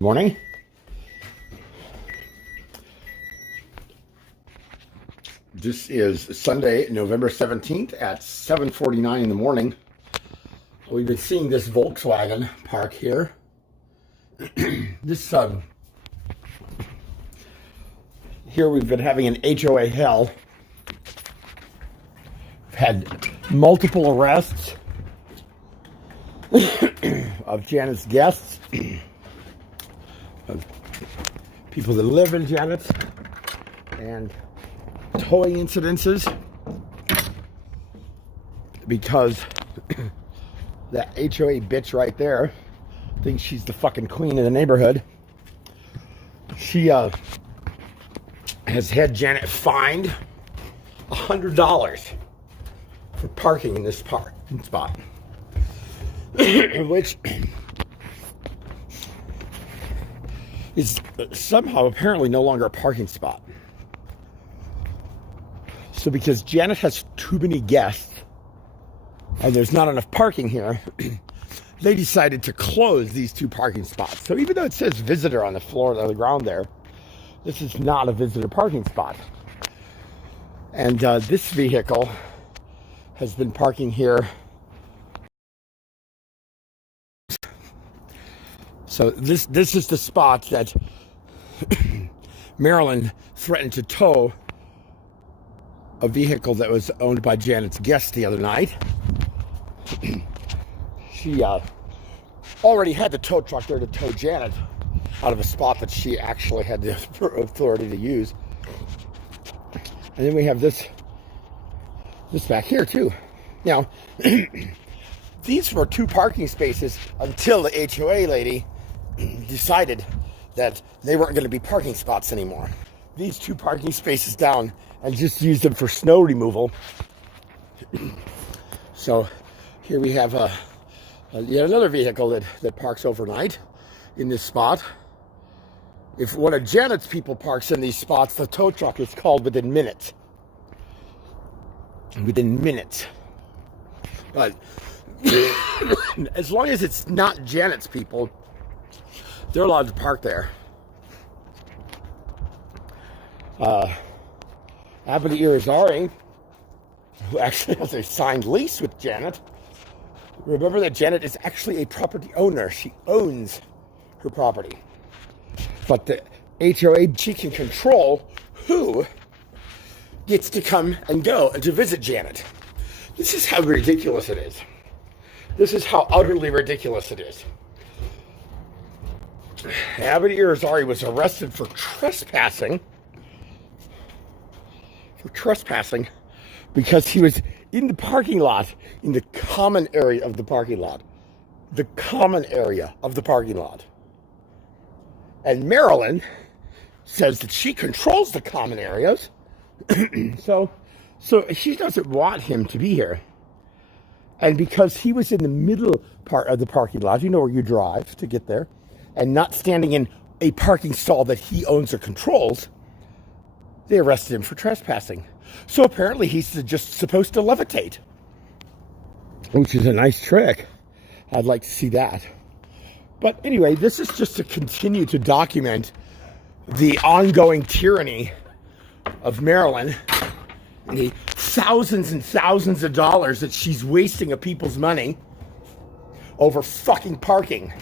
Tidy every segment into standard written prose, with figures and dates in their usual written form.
Good morning. This is Sunday, November 17th at 7:49 in the morning. We've been seeing this Volkswagen park here. Here we've been having an HOA hell. We've had multiple arrests of Janet's guests, of people that live in Janet's, and towing incidences because that HOA bitch right there thinks she's the fucking queen of the neighborhood. She has had Janet fined $100 for parking in this parking spot, which is somehow apparently no longer a parking spot. So because Janet has too many guests and there's not enough parking here, they decided to close these two parking spots. So even though it says visitor on the floor of the ground there, this is not a visitor parking spot. And this vehicle has been parking here. So this is the spot that Marilyn threatened to tow a vehicle that was owned by Janet's guest the other night. She already had the tow truck there to tow Janet out of a spot that she actually had the authority to use. And then we have this back here too. Now, these were two parking spaces until the HOA lady decided that they weren't going to be parking spots anymore. These two parking spaces down and just used them for snow removal. So here we have yet another vehicle that parks overnight in this spot. If one of Janet's people parks in these spots, the tow truck is called within minutes. Within minutes. But as long as it's not Janet's people, they're allowed to park there. Abadi Irizarry, who actually has a signed lease with Janet. Remember that Janet is actually a property owner. She owns her property. But the HOA, she can control who gets to come and go and to visit Janet. This is how ridiculous it is. This is how utterly ridiculous it is. Abadi Irizarry was arrested for trespassing. Because he was in the parking lot, in the common area of the parking lot. The common area of the parking lot. And Marilyn says that she controls the common areas. So she doesn't want him to be here. And because he was in the middle part of the parking lot, you know where you drive to get there, and not standing in a parking stall that he owns or controls, they arrested him for trespassing. So apparently he's just supposed to levitate, which is a nice trick. I'd like to see that. But anyway, this is just to continue to document the ongoing tyranny of Marilyn and the thousands and thousands of dollars that she's wasting of people's money over fucking parking.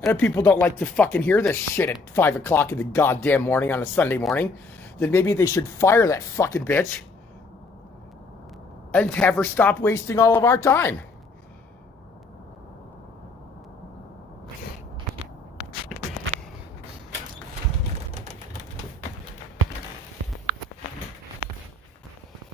And if people don't like to fucking hear this shit at 5 o'clock in the goddamn morning on a Sunday morning, then maybe they should fire that fucking bitch and have her stop wasting all of our time.